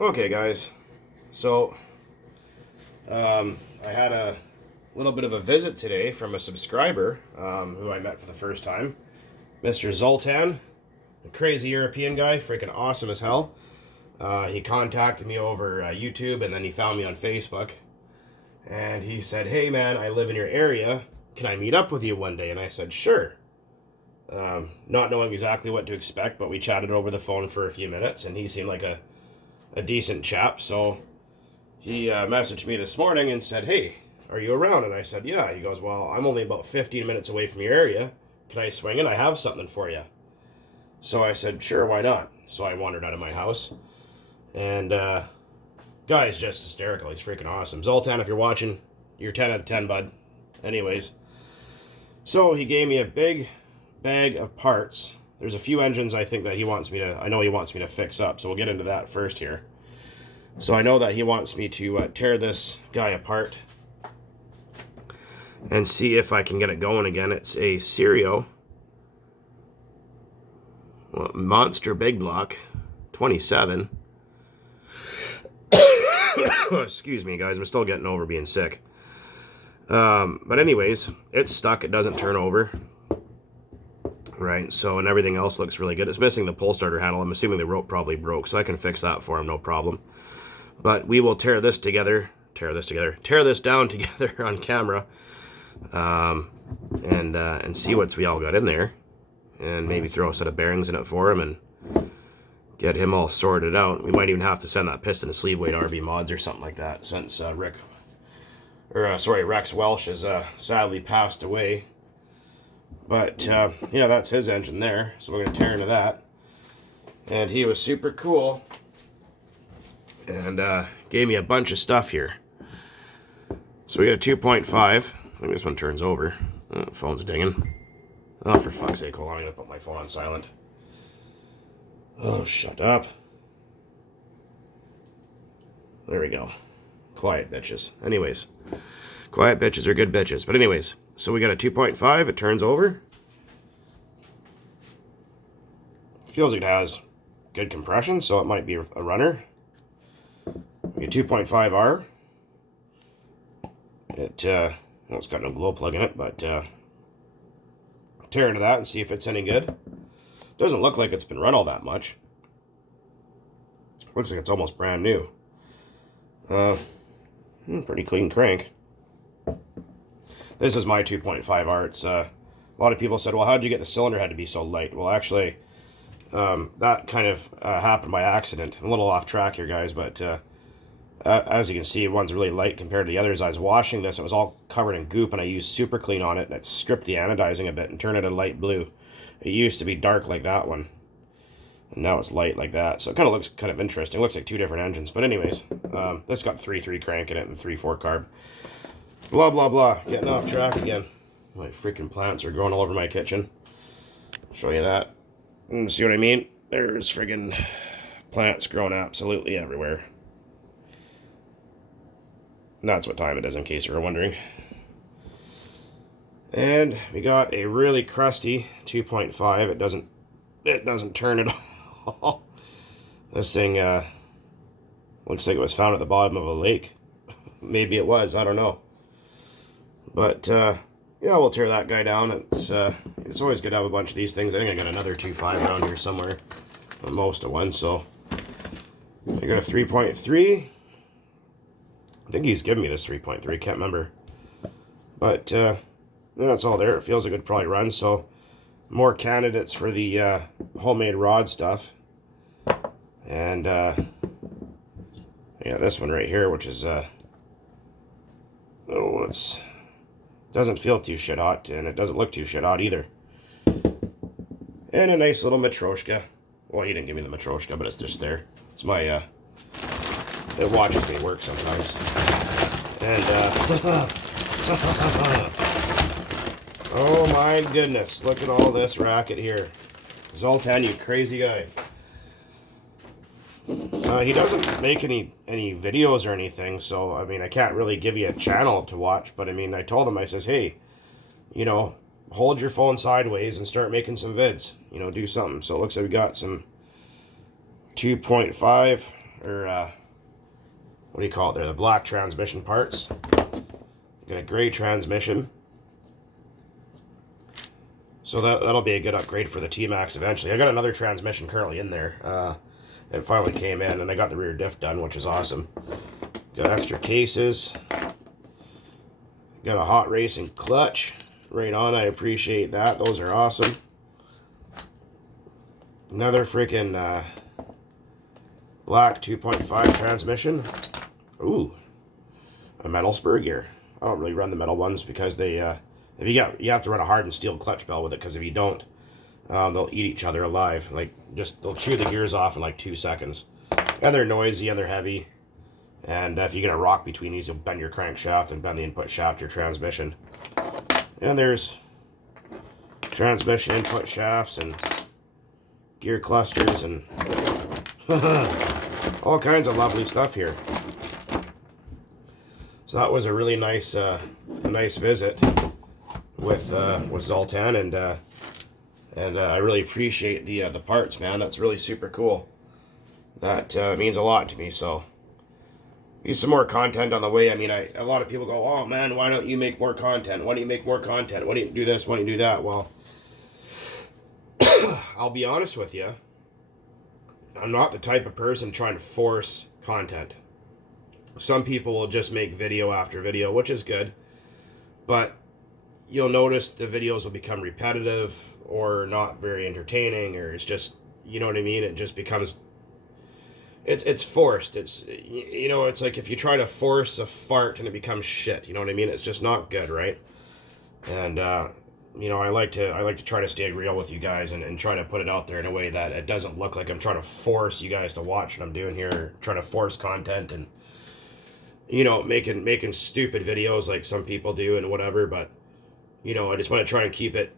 Okay, guys. So, I had a little bit of a visit today from a subscriber who I met for the first time, Mr. Zoltan, a crazy European guy, freaking awesome as hell. He contacted me over YouTube and then he found me on Facebook. And he said, "Hey, man, I live in your area. Can I meet up with you one day?" And I said, "Sure." Not knowing exactly what to expect, but we chatted over the phone for a few minutes and he seemed like a decent chap. So he messaged me this morning and said, "Hey, are you around?" And I said, "Yeah." He goes, "Well, I'm only about 15 minutes away from your area. Can I swing in? I have something for you." So I said, "Sure, why not?" So I wandered out of my house. And guy's just hysterical. He's freaking awesome. Zoltan, if you're watching, you're 10 out of 10, bud. Anyways, so he gave me a big bag of parts. There's a few engines I think that I know he wants me to fix up. So we'll get into that first here. So I know that he wants me to tear this guy apart and see if I can get it going again. It's a Serio Monster Big Block 27. Excuse me, guys. I'm still getting over being sick. But anyways, it's stuck. It doesn't turn over. Right, so, and everything else looks really good. It's missing the pull starter handle. I'm assuming the rope probably broke, so I can fix that for him, no problem. But we will tear this down together on camera, and see what's we all got in there, and maybe throw a set of bearings in it for him and get him all sorted out. We might even have to send that piston to Sleeve Weight RB Mods or something like that, since Rex Welsh has sadly passed away. But yeah, that's his engine there, so we're gonna tear into that. And he was super cool and gave me a bunch of stuff here. So we got a 2.5. I think this one turns over. Phone's dinging. Oh, for fuck's sake, hold on, I'm gonna put my phone on silent. Oh, shut up. There we go. Quiet bitches. Anyways, quiet bitches are good bitches. But anyways, so we got a 2.5. It turns over. Feels like it has good compression, so it might be a runner. We got 2.5R. It's got no glow plug in it, but tear into that and see if it's any good. Doesn't look like it's been run all that much. Looks like it's almost brand new. Pretty clean crank. This is my 2.5R. It's a lot of people said, "Well, how'd you get the cylinder head to be so light?" Well, actually, that kind of happened by accident. I'm a little off track here, guys, but as you can see, one's really light compared to the others. I was washing this, it was all covered in goop, and I used Super Clean on it, and it stripped the anodizing a bit and turned it a light blue. It used to be dark like that one, and now it's light like that, so it kind of looks kind of interesting. It looks like two different engines, but anyways, this got 3.3 crank in it and 3.4 carb. Blah, blah, blah. Getting off track again. My freaking plants are growing all over my kitchen. Show you that. See what I mean? There's friggin' plants growing absolutely everywhere. And that's what time it is, in case you were wondering. And we got a really crusty 2.5. It doesn't turn at all. This thing looks like it was found at the bottom of a lake. Maybe it was, I don't know. But yeah, we'll tear that guy down. It's always good to have a bunch of these things. I think I got another 2.5 around here somewhere. Most of one, so I got a 3.3. I think he's given me this 3.3, can't remember. But yeah, it's all there. It feels like it would probably run, so more candidates for the homemade rod stuff. And yeah, this one right here, which is it's doesn't feel too shit hot, and it doesn't look too shit hot either. And a nice little Matryoshka. Well, he didn't give me the Matryoshka, but it's just there. It's my it watches me work sometimes. And oh my goodness, look at all this racket here. Zoltan, you crazy guy. He doesn't make any videos or anything, so I mean, I can't really give you a channel to watch, but I mean, I told him, I says, "Hey, hold your phone sideways and start making some vids, do something." So it looks like we got some 2.5 or what do you call it there? The black transmission parts. Got a gray transmission. So that'll be a good upgrade for the T-Max eventually. I got another transmission currently in there. It finally came in, and I got the rear diff done, which is awesome. Got extra cases. Got a hot racing clutch. Right on, I appreciate that. Those are awesome. Another freaking black 2.5 transmission. Ooh, a metal spur gear. I don't really run the metal ones because they, you have to run a hardened steel clutch bell with it, because if you don't, they'll eat each other alive. Like, they'll chew the gears off in like 2 seconds. And they're noisy and they're heavy. And if you get a rock between these, you'll bend your crankshaft and bend the input shaft of your transmission. And there's transmission input shafts and gear clusters and all kinds of lovely stuff here. So that was a really nice, nice visit with Zoltan, and I really appreciate the parts, man. That's really super cool. That means a lot to me. So, need some more content on the way. I mean, a lot of people go, "Oh man, why don't you make more content? Why don't you make more content? Why don't you do this? Why don't you do that?" Well, I'll be honest with you. I'm not the type of person trying to force content. Some people will just make video after video, which is good, but you'll notice the videos will become repetitive or not very entertaining, or it's just, you know what I mean? It just becomes, it's forced. It's, you know, it's like if you try to force a fart and it becomes shit, you know what I mean? It's just not good, right? And, you know, I like to try to stay real with you guys and try to put it out there in a way that it doesn't look like I'm trying to force you guys to watch what I'm doing here, trying to force content and, you know, making stupid videos like some people do and whatever. But, you know, I just want to try and keep it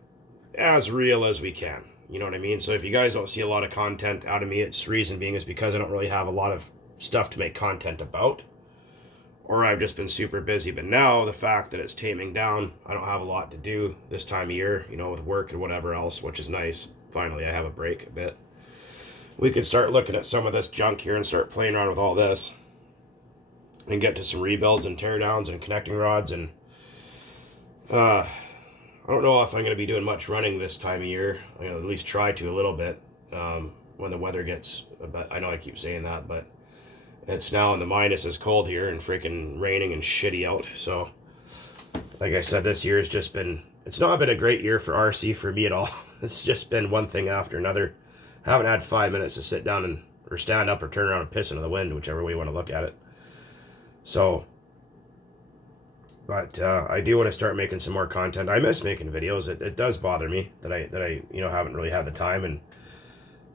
as real as we can. You know what I mean? So if you guys don't see a lot of content out of me, it's reason being is because I don't really have a lot of stuff to make content about, or I've just been super busy. But now the fact that it's taming down, I don't have a lot to do this time of year, you know, with work and whatever else, which is nice. Finally, I have a break a bit. We could start looking at some of this junk here and start playing around with all this and get to some rebuilds and teardowns and connecting rods. And I don't know if I'm going to be doing much running this time of year. I'm going to at least try to a little bit when the weather gets a bit. I know I keep saying that, but it's now in the minus is cold here and freaking raining and shitty out. So, like I said, this year has just been, it's not been a great year for RC for me at all. It's just been one thing after another. I haven't had 5 minutes to sit down and, or stand up or turn around and piss into the wind, whichever way you want to look at it. So, but I do want to start making some more content. I miss making videos. It does bother me that I you know, haven't really had the time. And,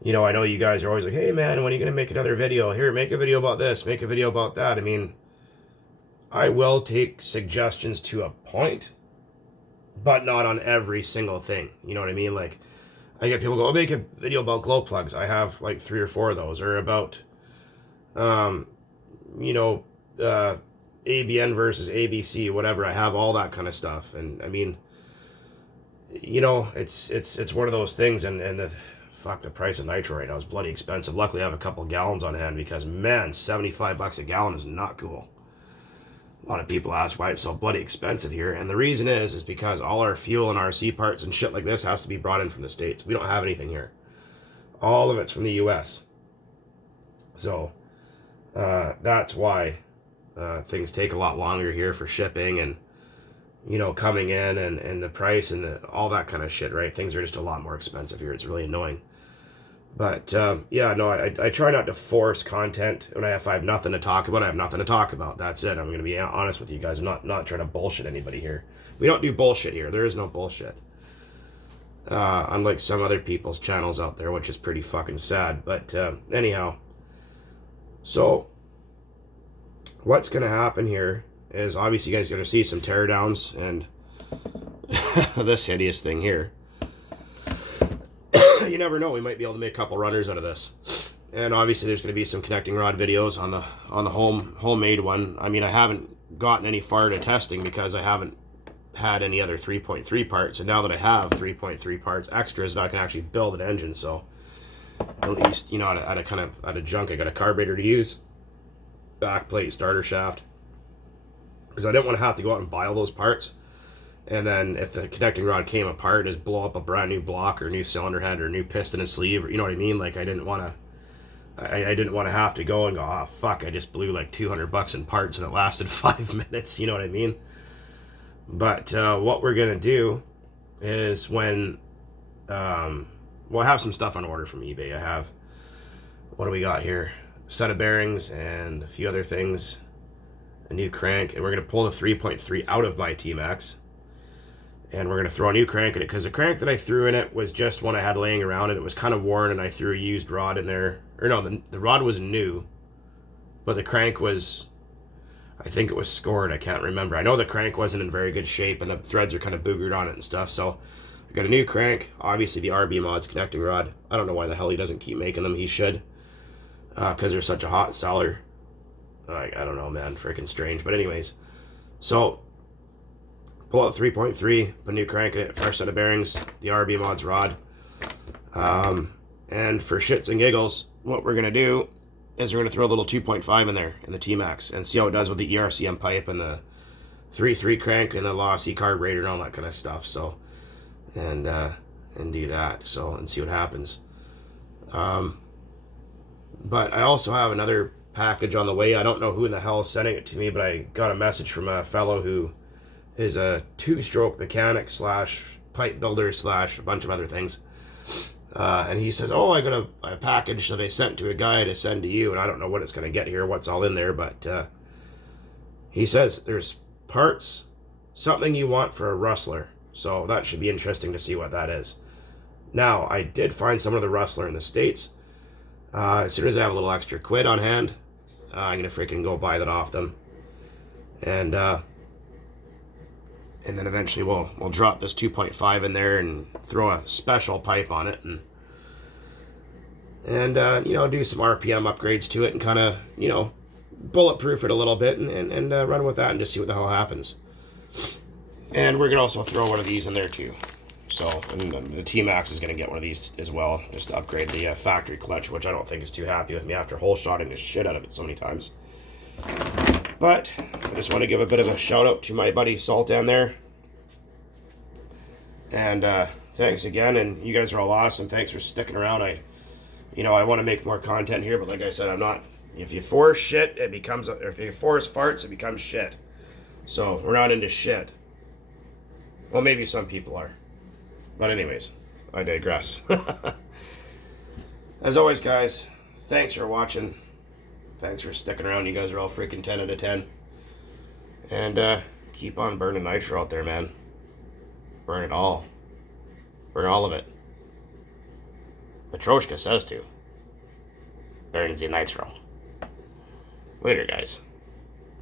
you know, I know you guys are always like, "Hey man, when are you going to make another video? Here, make a video about this, make a video about that." I mean, I will take suggestions to a point, but not on every single thing. You know what I mean? Like, I get people go, "I'll make a video about glow plugs." I have like 3 or 4 of those. Or about, you know, ABN versus ABC, whatever. I have all that kind of stuff. And I mean, you know, it's one of those things. And the fuck, the price of nitro right now is bloody expensive. Luckily, I have a couple gallons on hand because, man, $75 a gallon is not cool. A lot of people ask why it's so bloody expensive here, and the reason is because all our fuel and RC parts and shit like this has to be brought in from the States. We don't have anything here. All of it's from the US. So that's why things take a lot longer here for shipping and, you know, coming in and the price and all that kind of shit, right? Things are just a lot more expensive here. It's really annoying. But, yeah, no, I try not to force content. If I have nothing to talk about, I have nothing to talk about. That's it. I'm going to be honest with you guys. I'm not trying to bullshit anybody here. We don't do bullshit here. There is no bullshit. Unlike some other people's channels out there, which is pretty fucking sad. But, anyhow. So, what's going to happen here is, obviously, you guys are going to see some teardowns and this hideous thing here. You never know, we might be able to make a couple runners out of this. And obviously there's going to be some connecting rod videos on the homemade one. I mean, I haven't gotten any far to testing because I haven't had any other 3.3 parts, and now that I have 3.3 parts extras, I can actually build an engine. So at least, you know, at a junk. I got a carburetor to use, back plate, starter shaft, because I didn't want to have to go out and buy all those parts. And then if the connecting rod came apart, just blow up a brand new block or new cylinder head or new piston and sleeve, or you know what I mean? Like I didn't want to have to go and go, oh fuck, I just blew like $200 in parts and it lasted 5 minutes. You know what I mean? But what we're gonna do is when well, I have some stuff on order from eBay. I have, what do we got here? A set of bearings and a few other things, a new crank, and we're gonna pull the 3.3 out of my T-Max. And we're going to throw a new crank in it, because the crank that I threw in it was just one I had laying around, and it was kind of worn, and I threw a used rod in there. Or no, the rod was new, but the crank was, I think it was scored. I can't remember. I know the crank wasn't in very good shape, and the threads are kind of boogered on it and stuff. So I got a new crank, obviously the RB Mods connecting rod. I don't know why the hell he doesn't keep making them. He should, because they're such a hot seller. I don't know, man. Freaking strange. But anyways, so pull out 3.3, put a new crank in it, fresh set of bearings, the RB Mods rod. And for shits and giggles, what we're going to do is we're going to throw a little 2.5 in there in the T-Max and see how it does with the ERCM pipe and the 3.3 crank and the Lossy carburetor and all that kind of stuff. So, and do that. So, and see what happens. But I also have another package on the way. I don't know who in the hell is sending it to me, but I got a message from a fellow who is a two-stroke mechanic / pipe builder / a bunch of other things. And he says, oh, I got a package that I sent to a guy to send to you, and I don't know what it's going to get here, what's all in there, but he says there's parts, something you want for a rustler. So that should be interesting to see what that is. Now, I did find some of the rustler in the States. As soon as I have a little extra quid on hand, I'm going to freaking go buy that off them. And then eventually we'll drop this 2.5 in there and throw a special pipe on it and you know, do some RPM upgrades to it and kind of, you know, bulletproof it a little bit and run with that and just see what the hell happens. And we're going to also throw one of these in there too. So, and the T-Max is going to get one of these as well, just to upgrade the factory clutch, which I don't think is too happy with me after hole shotting the shit out of it so many times. But I just want to give a bit of a shout out to my buddy Salt down there. And thanks again, and you guys are all awesome. Thanks for sticking around. I want to make more content here, but like I said, I'm not. If you force shit, it becomes. Or if you force farts, it becomes shit. So we're not into shit. Well, maybe some people are. But anyways, I digress. As always, guys, thanks for watching. Thanks for sticking around. You guys are all freaking 10 out of 10. And keep on burning nitro out there, man. Burn it all. Burn all of it. Matroshka says to. Burn the nitro. Later, guys.